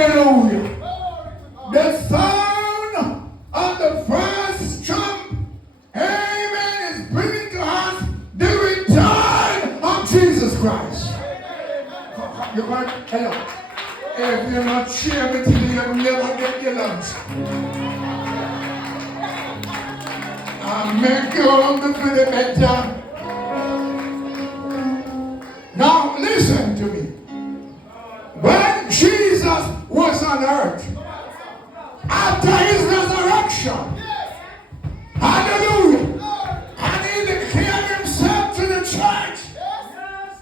Hallelujah. The sound of the first trump, amen, is bringing to us the return of Jesus Christ. Hello. If you're not cheering today, you'll never get your lunch. I'll make you hungry for the better. Now listen to me. When Jesus was on earth, after his resurrection, hallelujah, and he declared himself to the church,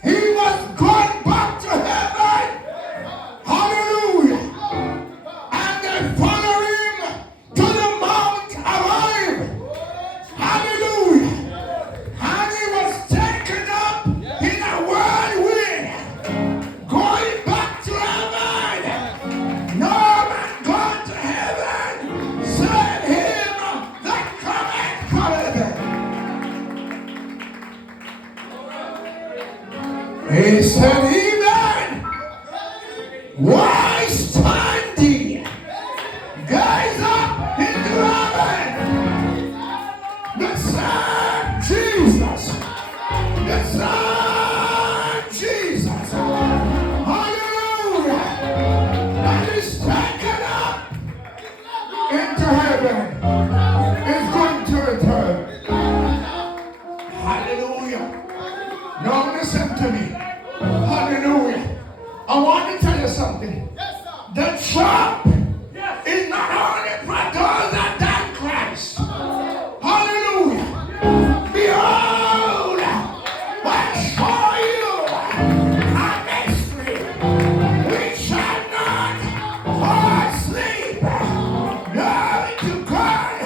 he was going back to heaven, hallelujah, and they followed him to the Mount Olive, hallelujah, and he was taken up in a whirlwind, going back to heaven. No man gone to heaven, save him that cometh from heaven. He said, Amen. Why stand ye? Gaze up into heaven. The Son Jesus. The Son Jesus. Hallelujah. And he's taken up into heaven. Is going to return. Hallelujah. Now listen to me. Hallelujah. I want to tell you something. The trump is not only for those that die in Christ. Hallelujah. Behold, I show you a mystery. We shall not fall asleep. Glory to God.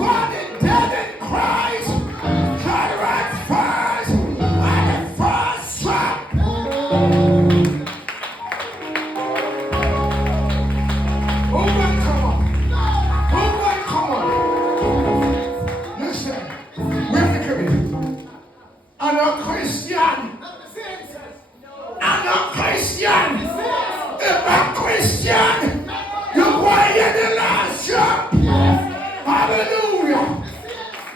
For the dead in Christ shall rise first at the first trump. Who will come on? Who will come on? Listen, we're thinking I'm a Christian. I'm a Christian. If I'm Christian, you're going in the last shop. Hallelujah.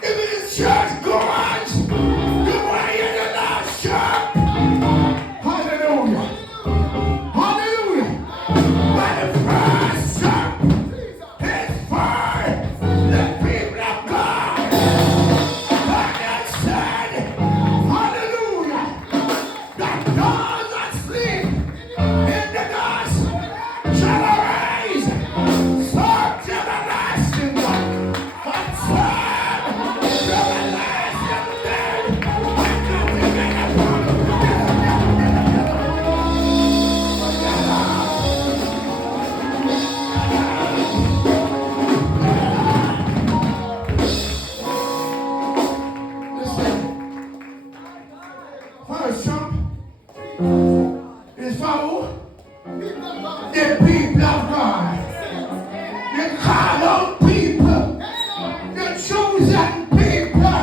If it's church goers, you're going in the last shop. Hallelujah. Hallelujah. But the first shop is for the people of God. God has said, hallelujah, that those that sleep in the dust shall arise, serve to the everlasting one, and serve to the everlasting dead, and come together upon the Listen, first trump is for who? The people of God. The called out people. The chosen people.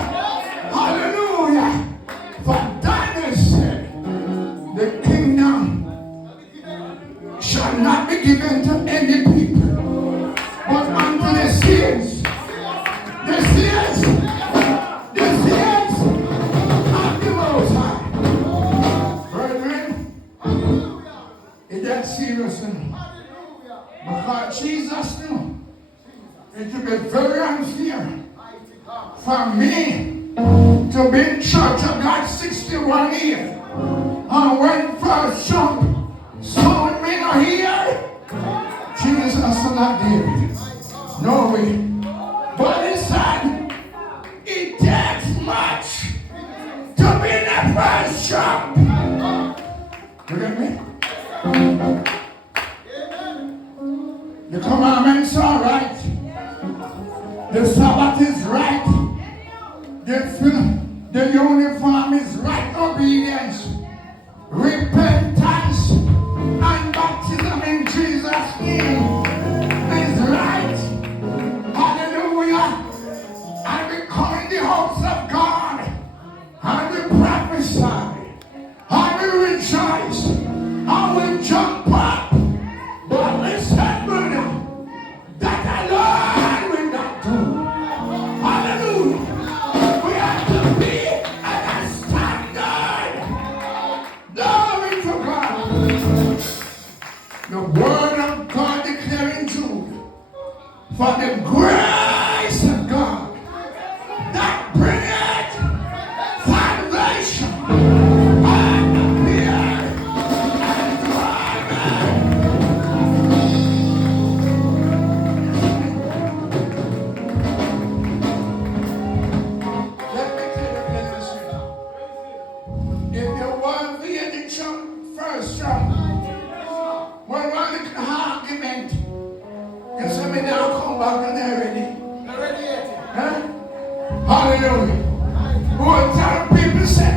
Hallelujah. For Daniel said, the kingdom shall not be given to any people, but unto the saints. The saints. The saints of the Most High. Brethren, it gets serious now. Because Jesus knew it would be very unfair for me to be in church of God 61 years. And when first Trump sold me to hear, Jesus is not David. No way. But he said, it takes much to be the first Trump. Look at me. The commandments are right. The Sabbath is right. The uniform is right obedience. Repentance and baptism in Jesus' name is right. Hallelujah. And we come in the house of God and we prophesy and we rejoice and we jump up. But listen. The word of God declaring Jude, for the grace of God that bringeth salvation and appeared unto all men. Let me tell you this. If you want the ending first Trump, when one argument, you say me now come back and they're ready. Not ready yet. Huh? Hallelujah. One time people say,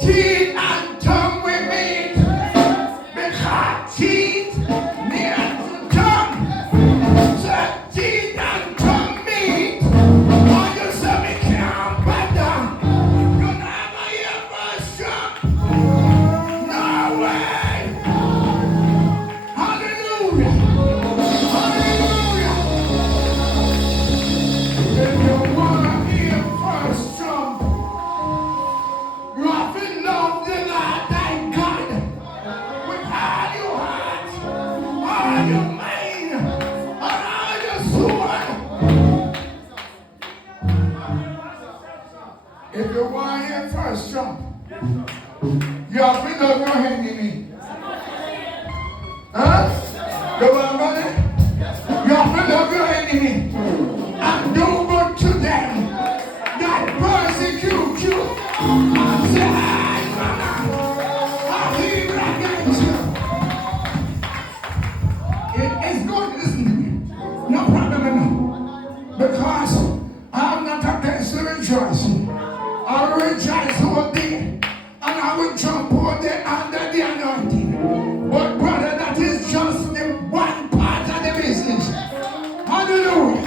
teeth and tongue we meet, because teeth near to tongue. So teeth and tongue meet, or you say me can't better. You never hear first Trump. No way. Hallelujah. Hallelujah. If you want to hear first Trump, you have to love the Lord thy God with all your heart, all your mind, and all your soul. If you want to hear first Trump, you have to love your enemy. Huh? You want money? You have to love your enemy and do good to them that persecute you. Say, hey, I'm evil against you. It's good, listen to me. No problem enough. Because I'm not against the rejoicing. I will rejoice all day. And I will jump all day under the anointing. But brother, that is just the one part of the business. Hallelujah.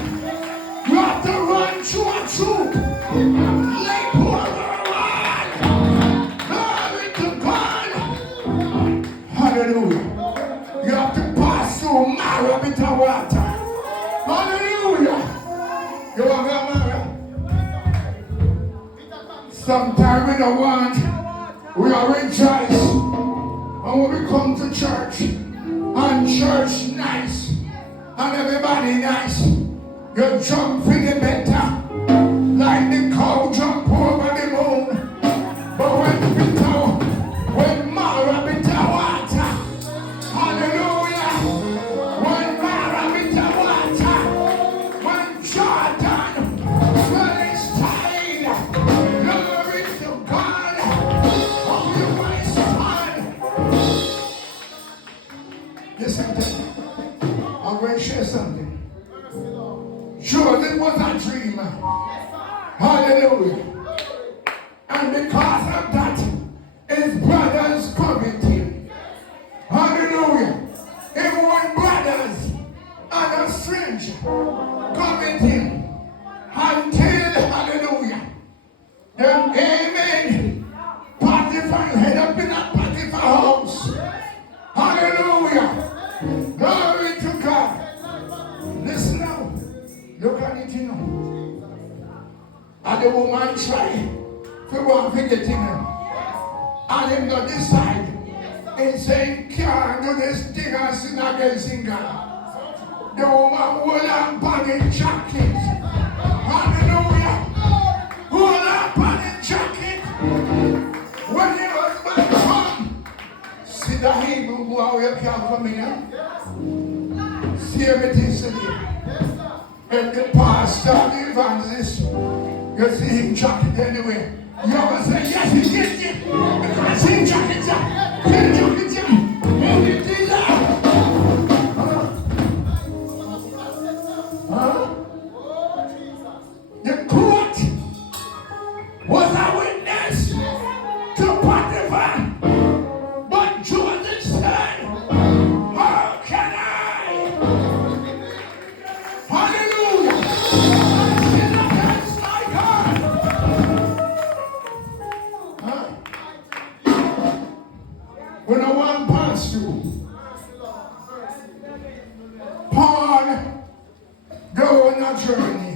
You have to run through a troop. Like over one. Glory to God. Hallelujah. You have to pass through marrow with the water. Hallelujah. You want to marrow? Sometimes we don't want, we are rejoice. And when we come to church, and church nice, and everybody nice, you jump for the better, like the cow jump over the moon. But when Mara bitter water, hallelujah, when Mara bitter water, when Jordan swells tide, glory to God, oh my son. Listen to me. I'm going to share something. Jordan was a dreamer. Hallelujah. And because of that, his brothers coveted him. Hallelujah. Even when brothers and a stranger coveted him until, hallelujah, then amen, Potiphar head up in a Potiphar house. Hallelujah. Glory to God. Listen now. Look at it, you know. And the woman tried to want to get him. And him not decide. He said, can't do this thing and sin against God. The woman hold on panic jacket. Hallelujah. Hold on panic jacket. When the husband come, see the Hebrew boy where can come in. See everything today. And the pastor, the evangelist, you see him jacket anyway. You ever say, yes, he gets it. Because him jacket, him jacket, him jacket, huh? The court was a witness to Potiphar. But Jordan said, how can I? Hallelujah. Sin against my God. When I want pass through, Paul go on a journey,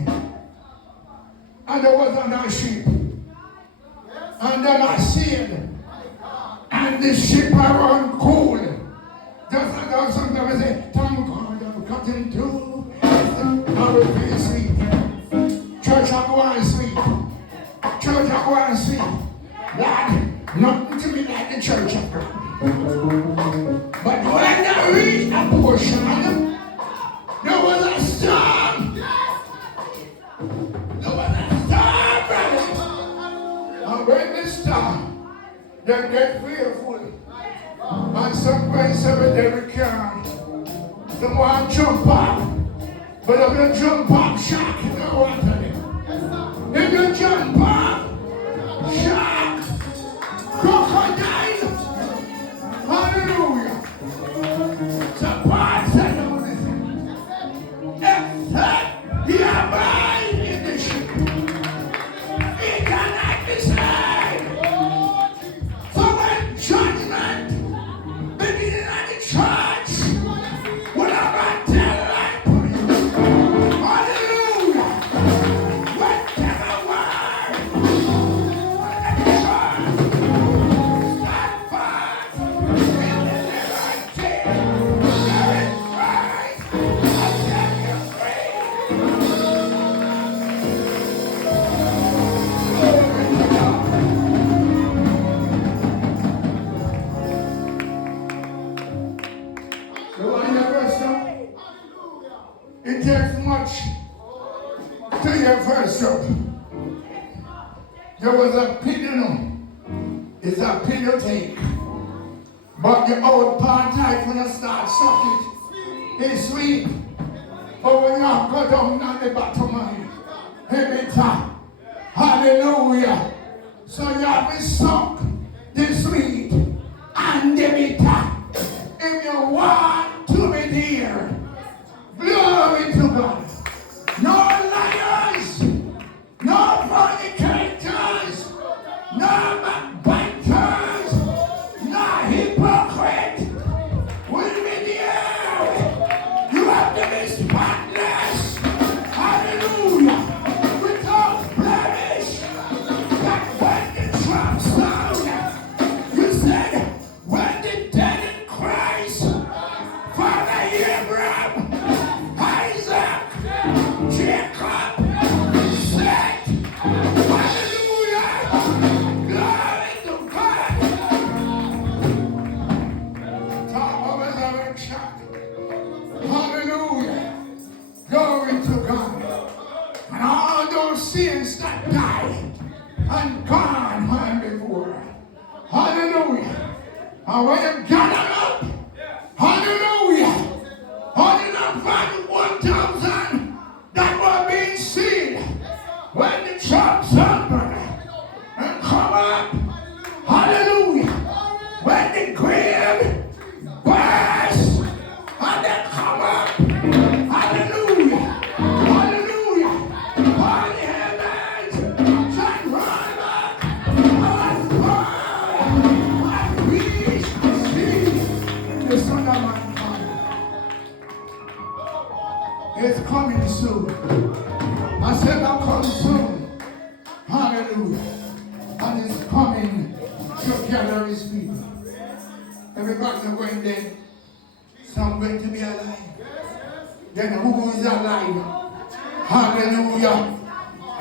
and there was another ship, and then I sailed, and the ship around cool, just dog sometimes say, thank God I've got him too. I will be sweet. Church, I go and sleep. Church, I go and sleep. Lord, nothing to me like the church of God. But when I reached a portion, there was a storm. There was a storm, brother. And when the storm, they get fearful. And some place every day we can. Someone jump up. But if you jump up, shock, you know what I mean? If you jump up, shock, crocodile, hallelujah. So Paul said, except he abide in the ship, he cannot be saved. So when judgment beginning at the church, whatever I tell life for you, hallelujah, whatever word, at the church, stand fast in the liberty, there is Christ, I set you free. Glory to God. So when you verse up, it takes much to your verse up. There was a piano. It's a piano take. But the old part type when you start sucking, it's sweet. But when you go down on the bottom of it, every time, hallelujah. So you have to suck the sweet and the bitter. If you want to be dear, glory to God. No liars, no fornicators, no backbiters, no hypocrite will be dear. You have to be spotless. Hallelujah. Without blemish. That when the trump sound, you said, when the dead in Christ, Father Abraham, Isaac, Jacob, Seth, hallelujah, glory to God. Talk of a resurrection, hallelujah, glory to God. And all those sins that died and gone man before, hallelujah. And when you gather up, hallelujah, 1,000 that were being sealed when the trump sounded and come up, hallelujah, when the grave burst and they come up, hallelujah, hallelujah, all the heavens shall run back and fall and we shall see the Son of Man. It's coming soon. I said I'm coming soon. Hallelujah. And it's coming to gather his people. Everybody's going dead. Some going to be alive. Then who is alive? Hallelujah.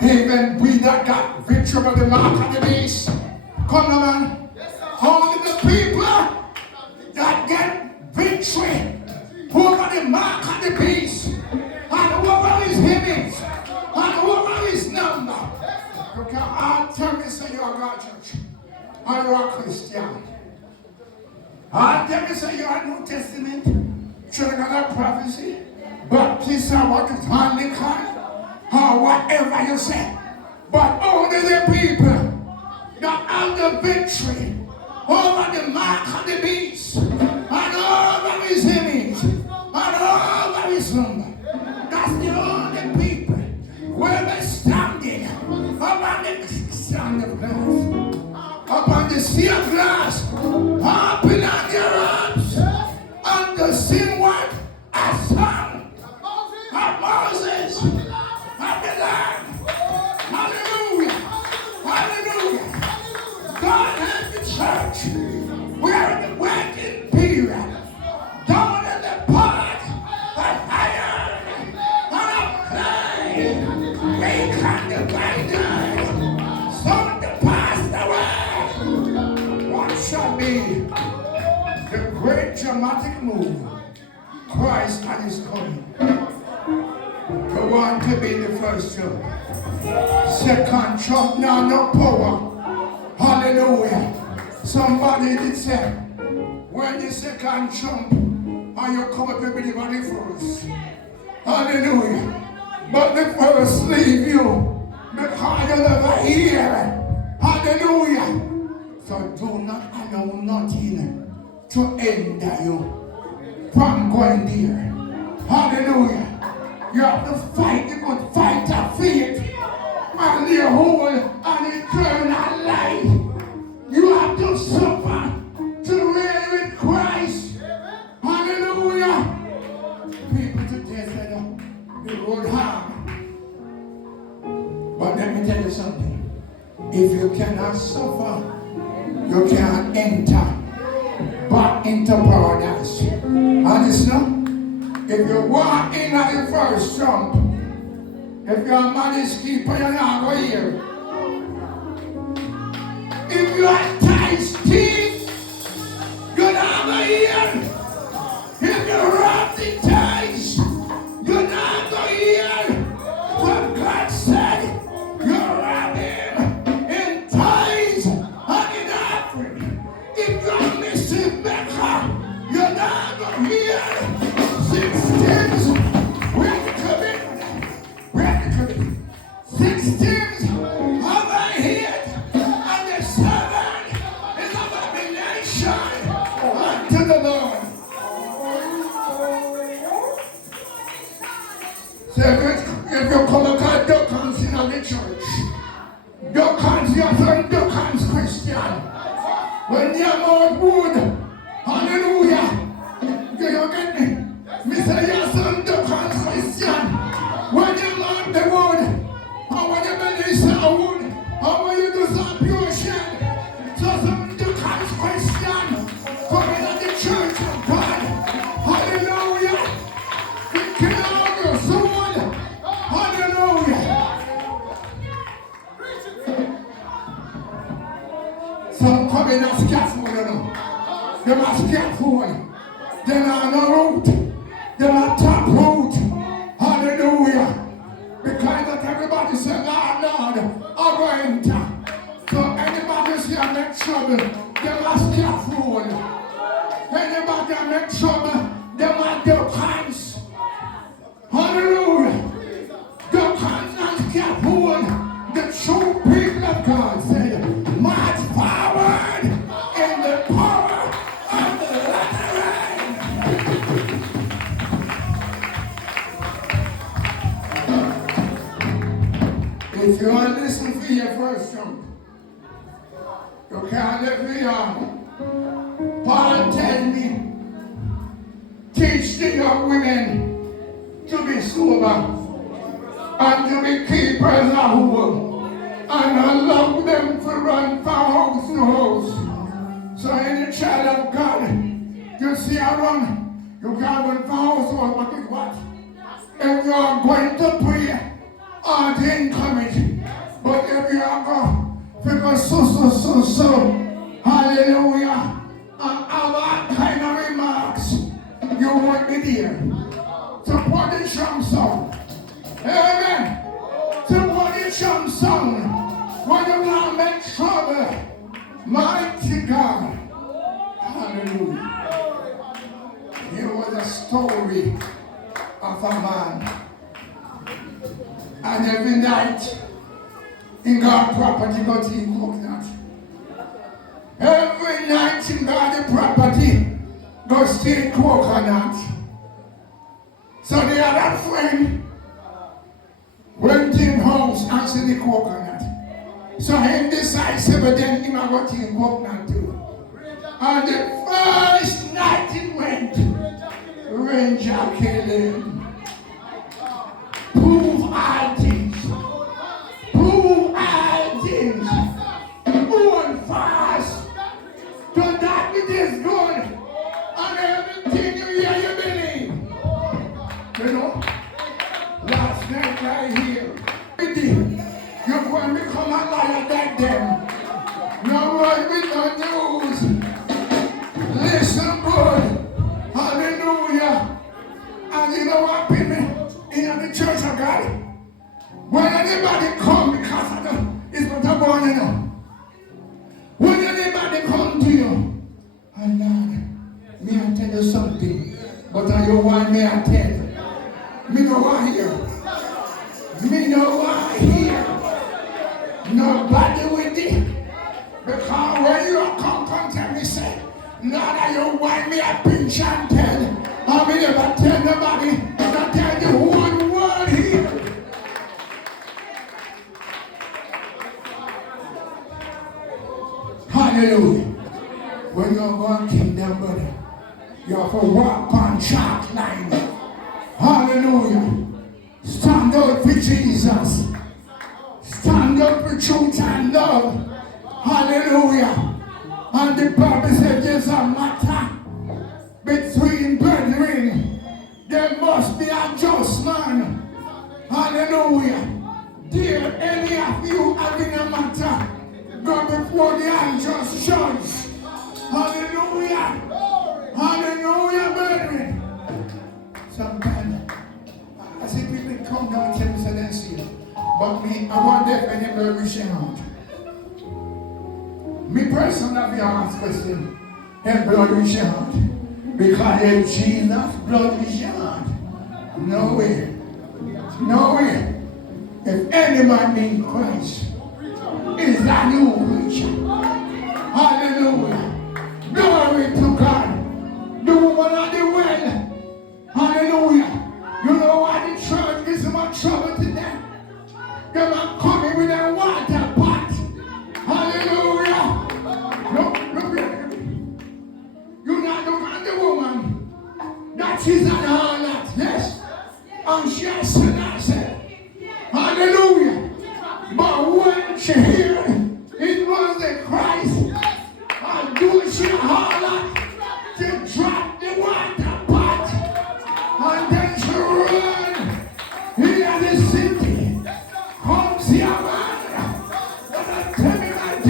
Even we that got victory by the mark of the beast. Come on, man. Only the people that get victory over the mark of the beast. And over his image, and over his number. You can all tell me say you are God church, or you are Christian. All tell me say you are New Testament, children of prophecy, Baptist or what is Anglican, or whatever you say. But only the people that have the victory over the mark of the beast, and over his image, and over his number. That's the only people where they're standing upon the stand of glass, upon the sea of glass, open on your arms, and the sing what? A song of Moses, of the Lamb. Hallelujah, hallelujah. God has the church. We're in the waiting period. Don't pot of iron and of clay. We can divide it. Some to pass away. What shall be the great dramatic move? Christ and his coming. The one to be the first trump. Second trump, now no power. Hallelujah. Somebody did say, when the second trump, and you come up and believe on the first. Hallelujah. But the first leave you because you never hear. Hallelujah. So do not allow nothing to hinder you from going there. Hallelujah. You have to fight the good fight of faith and the whole and eternal life. You have to suffer to reign with Christ. Hallelujah. People today say the road hard. But let me tell you something. If you cannot suffer, you cannot enter back into paradise. Understand? If you walk in at the first trump, if you're a man's keeper, you're not going here. If you are tight teeth, you're not going here. If you rob the ties, you're not going here. But God said, you're robbing in ties and in offering. If you're missing Mecca, you're not going here. 6 things where to come in. Where to come in. 6 things over here. And the 7 is abomination unto the Lord. So if you come across Duckans in the church, Duckans, you're from Duckans Christian. When you're more wood, hallelujah, do you get me? Me say you're some Duckans Christian. When you mark the wood, or when you believe some wood, or when you do some pure shit, so some Duckans Christian coming at the church of God. Hallelujah. We can argue someone. Hallelujah. Some coming as scaffold, you know. Them are scaffold. Them are no root. Them are top root. Hallelujah. Because not everybody say, Lord, Lord, I'm going to. So anybody say I make trouble, them are scaffold. Anybody that make trouble, them are Duckans. Hallelujah. Duckans and scaffold. The true people of God said, march forward in the power of the latter rain. If you want to listen for your first trump, you can't let me on. Paul tells me, teach the young women to be sober and to be keepers of home and allow them to run from house to house. So any child of God, you see I run, you can't run from house to house, but it's what? If you are going to pray, or to encourage, but if you are going, because so, hallelujah, and our kind of remarks, you won't be there. Support the strong song. Amen. Support the strong song. When you want to make trouble, mighty God. Hallelujah. Here was a story of a man. And every night, in God's property, got in coconut. Every night in God's property, got steal coconut. So the other friend went in house and see the coconut. So him decides, but then him got in coconut too. And the first night it went, Ranger killed him. Prove all things. Prove all things. Hold fast. So that it is good. And everything you hear, you believe. you know what happened in the church of God? When anybody come because of it's what I'm going, you know. When anybody come to you, and me I tell you something, but I don't want me I tell you. Me no want hear. Me no want hear. Nobody with it. Because when you come tell me say, now that you want me a pinch and tell, I mean never tell nobody, I tell you one word here. Hallelujah. When you're going kingdom, brother, you have to walk on chalk line. Hallelujah. Stand up for Jesus. Stand up for truth and love. Hallelujah. And the Bible says there's a matter between brethren. There must be adjustment. Hallelujah. Dear, any of you having a matter, go before the unjust judge. Hallelujah. Hallelujah, brethren. Sometimes I see people come down and tell me, say, let's see. But me, I want them when they will reach out. Me personally, I ask question, and blood reach out. Because if Jesus' blood reach out, no way. No way. If any man in Christ is a new creature. Hallelujah. Glory to God. The woman of the well. Hallelujah. You know why the church is in much trouble today? They are coming with a water pot. Hallelujah. Look here. You're not looking at the woman. That she's an harlot. Yes. And she has said, hallelujah. But when she heard it was the Christ, and do she harlot, she dropped the water pot, and then she ran here the city. Come see a man. But I tell me like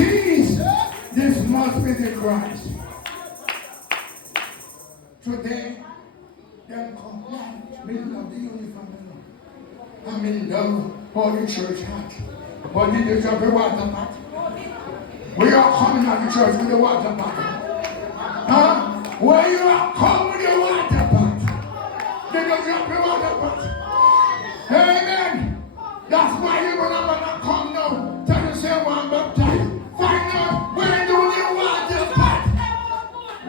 this must be the Christ. Today, them come, me love the uniform. I mean love how the church had. But did you drop the water pot? We are coming at the church with the water pot. Huh? Where you are coming with the water pot? Did you drop the water pot? Amen. That's why you're gonna come now. Tell the same one baptized. Find out where do you want the pot?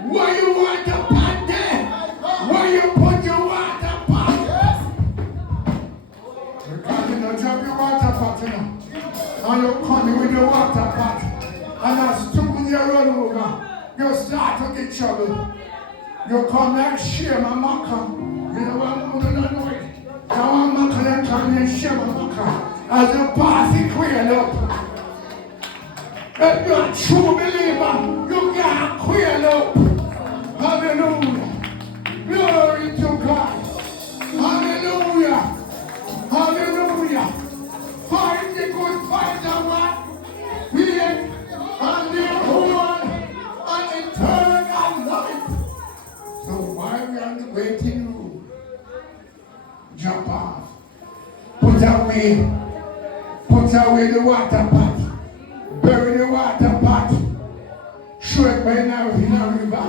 Where you want the pot there? Where you put your water pot? Because you don't drop your water pot, you know. And you're coming with your water pot. And as soon as you run over, you start to get trouble. You come like shame and maca. You know what I'm going to know it. Now I'm maca and come and shame and maca. As you pass it quail up. If you're a true believer, you can't quail up. Hallelujah. Glory to God. Hallelujah. Hallelujah. Fight the good fight of what? Fear and the whole and eternal life. So while we're on the waiting room, jump off. Put away the water pot. Bury the water pot. Show it by now in a river.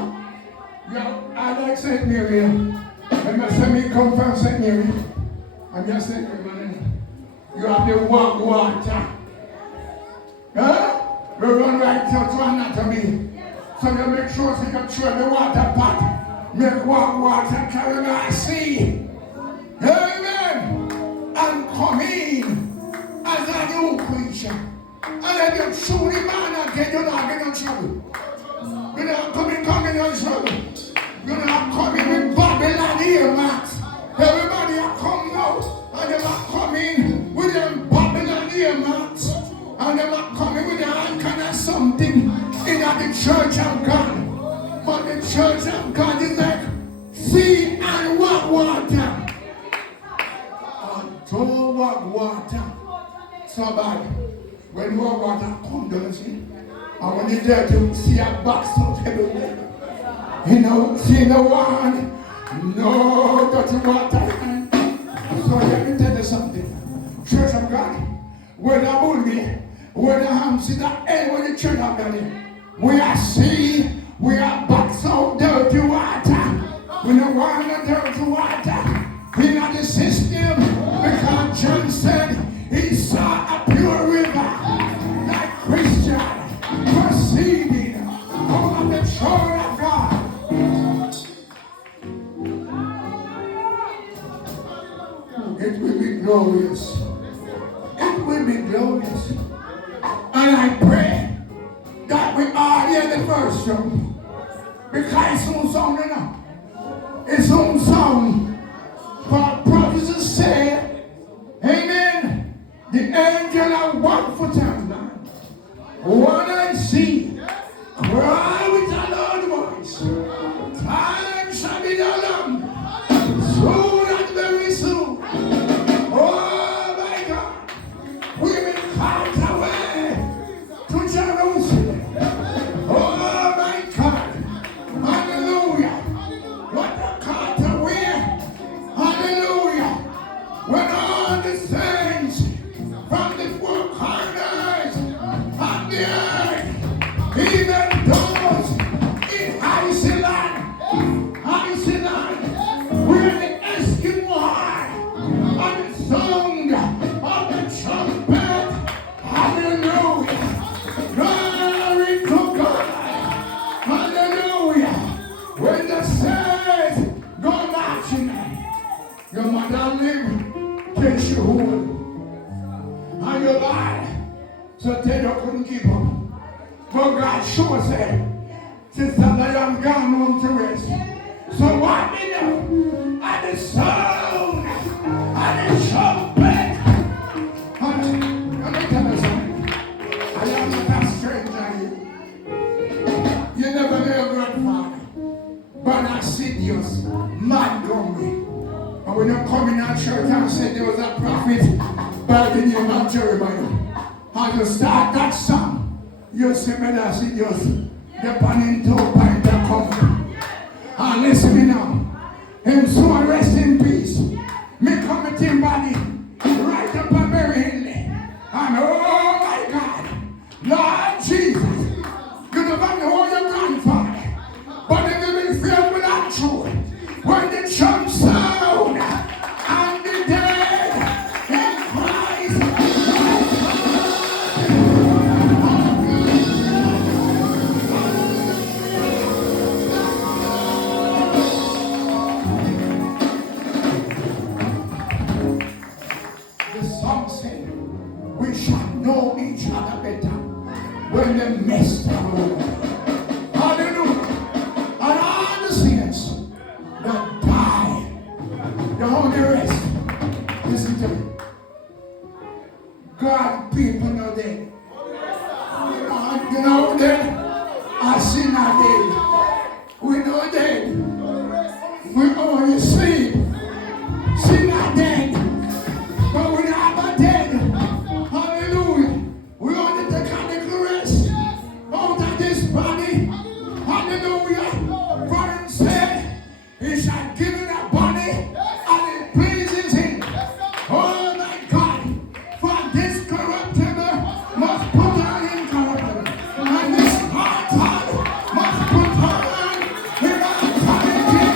I like St. Mary. And I say me come from St. Mary. And just St. Mary. You have the warm water. Huh? We run right to anatomy. So you make sure you can throw the water pot. Make warm water carry my sea. Amen. And come in as a new creature. And then you truly man again, you're not getting in trouble. You're not coming in trouble. You're not coming with Babylon here, Max. Everybody are coming out. And they're not coming with them Babylon here, Max. And they're not coming with their hand kind of something in the church of God. But the church of God is like seed and what water. And don't walk water. So bad. When more water come down, see? And when you're there to see a box of everywhere. You know, see no one. No dirty water. where the bully, where the Hampstead, and where the church of God. We are sea, we are box out dirty water. We don't want no dirty water in the system, because John said he saw a pure river, like Christian, proceeding over the throne of God. It will be glorious. It will be glorious. And I pray that we are here the first show. Because it's soon sound enough. It's soon sound. For prophets say, amen. The angel of 1 foot and 9. One and see. Cry with a loud voice. Time shall be the lamb. Soon and very soon. Oh my God. We will caught away to Jerusalem. Oh my God. Hallelujah. What the caught away. Hallelujah. When all the saints from the four corners of the earth, even those in Iceland, where the Eskimo on the song of the trumpet, hallelujah, glory to God, hallelujah, when the saints go marching, your mother live, takes you home, and your body, so Taylor couldn't keep up. But God sure said, Sister Diane gone home to rest. So what me know? At the sound, at the trumpet. Let me tell you something. I am not a stranger here. You never knew your grandfather. But Assidious, Montgomery. And when you come in our church and said there was a prophet by the name of Jeremiah. And you start that song. You see me that Assidious. The panning to find the comfort. And listen me now. Him soon rest in peace. Me come with him body right up a very hill. And oh my God, Lord Jesus, you never know your grandfather. But if you will feel with that truth, when the trump sound and the dead in Christ. We shall know each other better when the mess come over. Hallelujah. And all the sinners that die, the only rest. Listen to me. God people know dead. You know dead? I see not dead. We know dead. We only sleep. See not dead. But we not dead. Hallelujah. We only take a little rest out of this body. Hallelujah. For him said, he shall give it a body and it pleases him. Oh my God. For this corruptible must put on incorruptible. And this heart must put on immortality.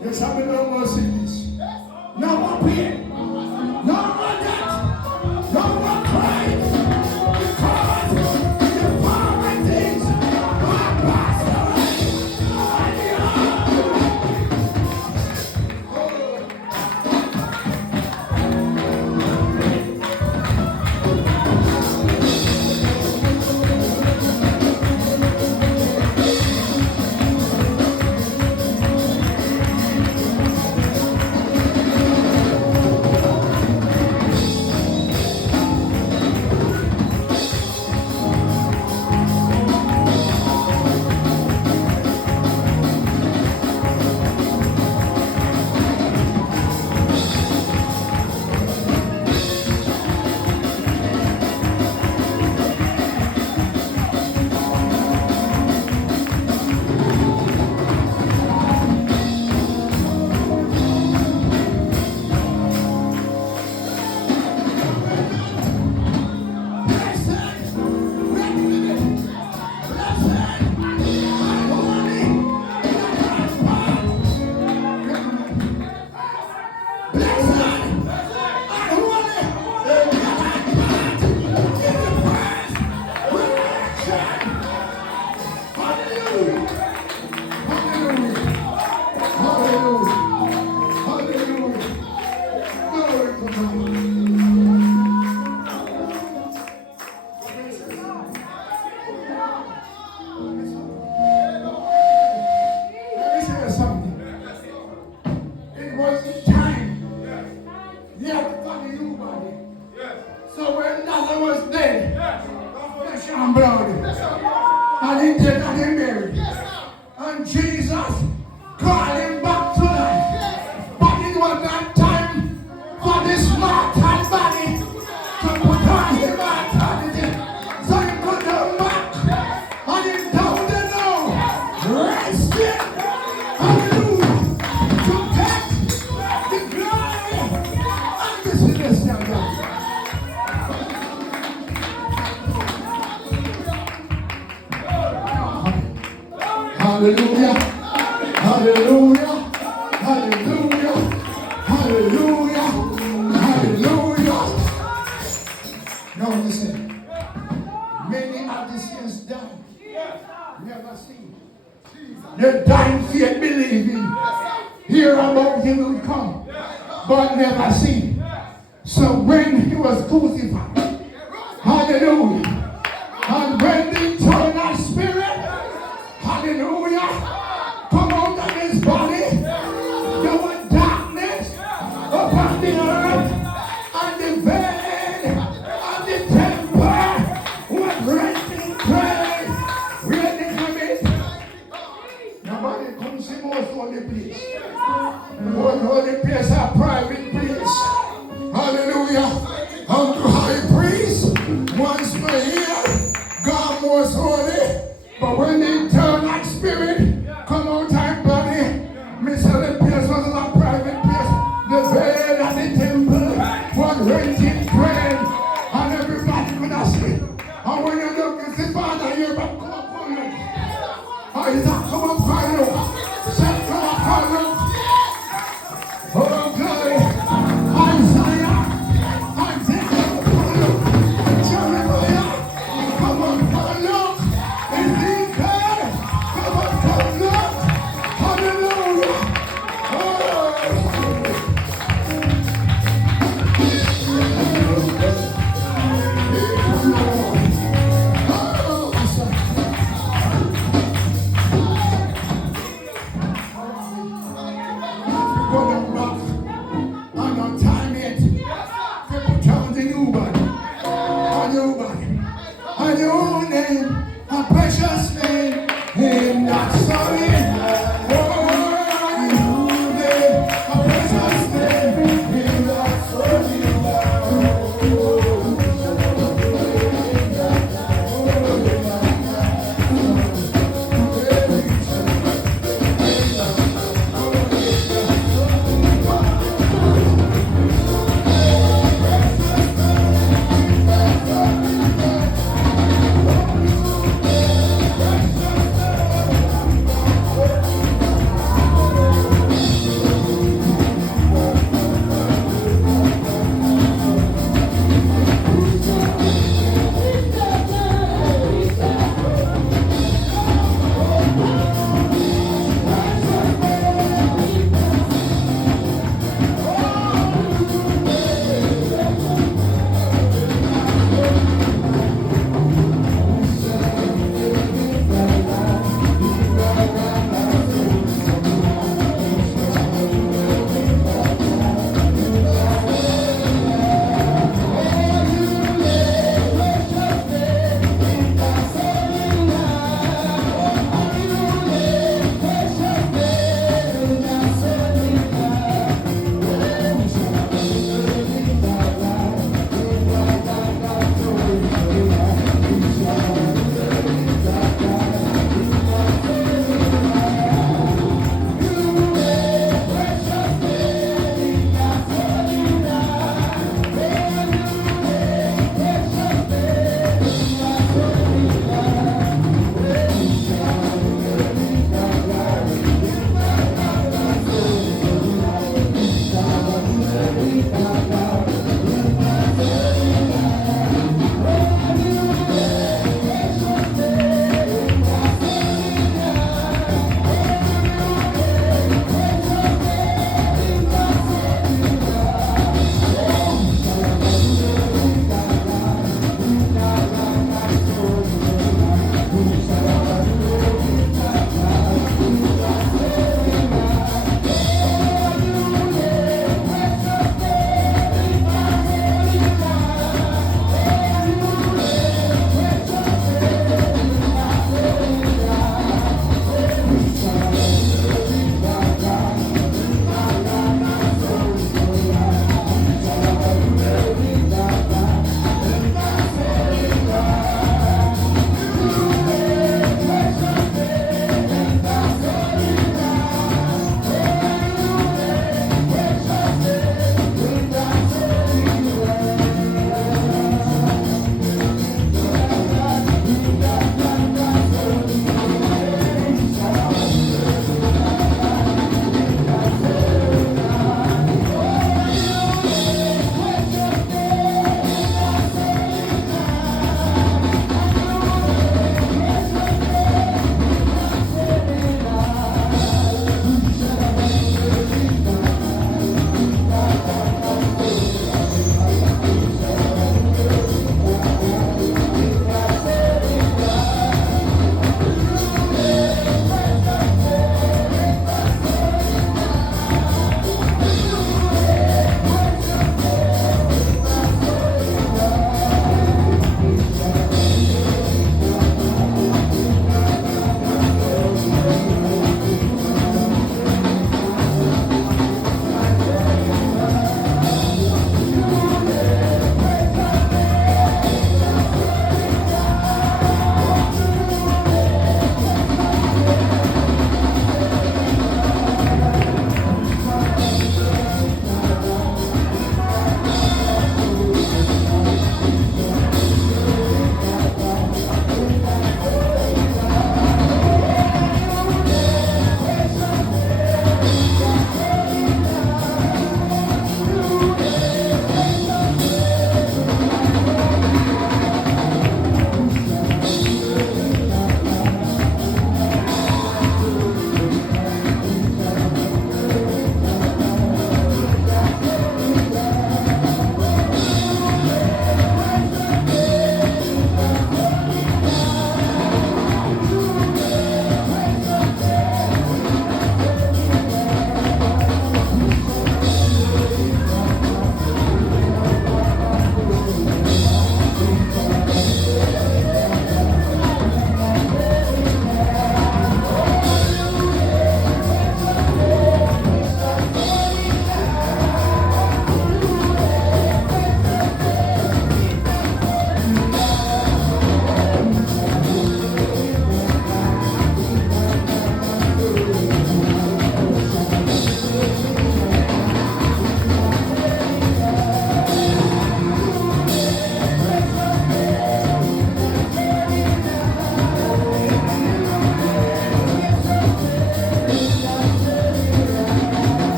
There shall be no more sickness, no more pain, no more death, no more crying, because the former things are passed away. yet for the new body. So when Lazarus was dead, flesh and blood, and he dead and he buried, and Jesus called him back to life. But it was not time for this mortal body to put on immortality. So he put them back, and he down the now, rested, hallelujah, to get the glory and the celestial God. Hallelujah, hallelujah, hallelujah, hallelujah, hallelujah. Now listen, many of the saints died, never seen. They died faith believing, hear about him will come, but never seen. So when he was crucified, hallelujah, and when the eternal spirit, hallelujah, come out of his body, there was darkness upon the earth, and the veil of the temple was rent in twain. Where they come in? Nobody comes in most holy place. Most holy place are private place. Hallelujah. Unto high priest, once per year, God most holy. But when the eternal spirit come out of body, Mr. The place was not a private place. The veil at the temple was rent in twain, and everybody could have seen. And when you look, you see Father here, but come up for you. Oh, he's not come up for you. Say, come up for you. Oh, glory. Isaiah, Isaiah, come up for you. Jeremiah, come up for you. Ezekiel, come up for you. Hallelujah. A new name, a precious name, in that sorry. Oh, a new name, a precious name, in that sorry.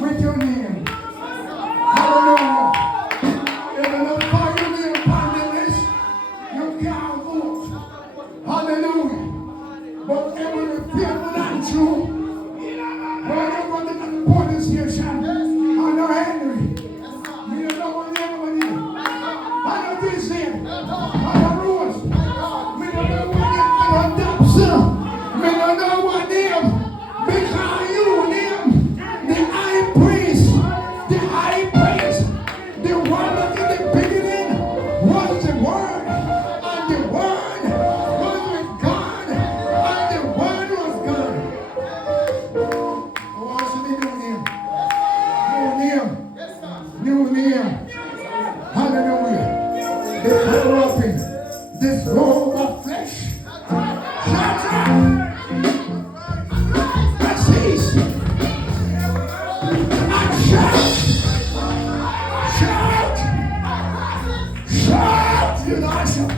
With your name. Hallelujah. If you don't call your name upon the list, you can't vote. Hallelujah. But every people that true, when you go to the polling station, I know Henry. You don't know what name. I know this name. I know Rose. We don't know what name. I know Dobson. We don't know what name. Because you name. The high priest, the one that in the beginning was the word, and the word was with God, and the word was God. What's the new name? New name. Hallelujah. The corrupting, this robe of flesh. Shut up. Let's cease. Shout! Shout! Shout! You know, shout!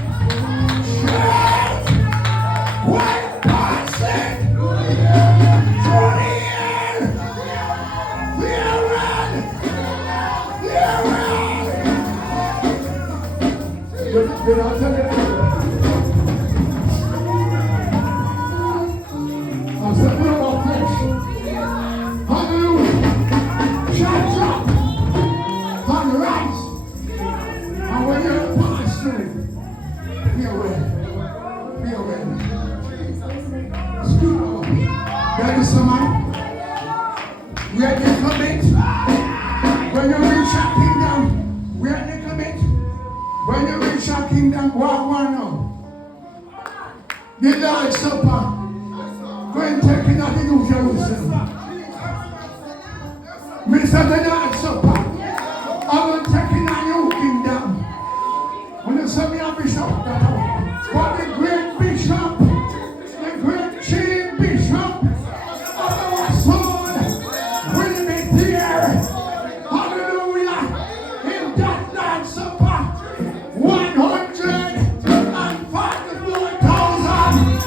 What God said! Julian! We are ready! We are ready! Did I tell you? I said, we're all flesh. Hallelujah! Shout up on the rise. And when you're passed through, be aware. Be aware. Speak up. Ready, somebody? Ready to commit? When you reach your kingdom, ready to commit? When you reach your kingdom, what one now? The Lord's Supper. Go and take it out of New Jerusalem. Mr. the Lord's Supper. I will take in a new kingdom. When you say me a bishop, but the great bishop, the great chief bishop of our soul will be there. Hallelujah. In that Lord's Supper, 144,000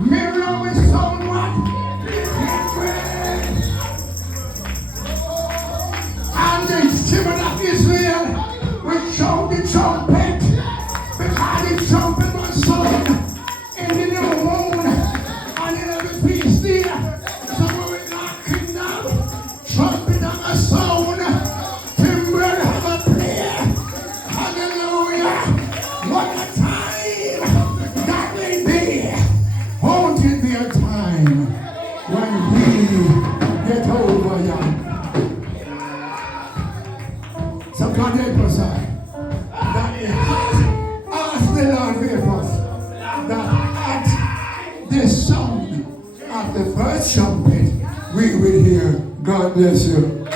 Miriam is someone and the children of Israel will show the trumpet because the trumpet was sown in the new moon and in every feast day. So we will not kingdom, trumpet of a sound, timber of a play. Hallelujah. What a time that will be. Won't it be a time when we get over young? So God help us that ask the Lord help us that at the sound of the first trumpet we will hear. God bless you.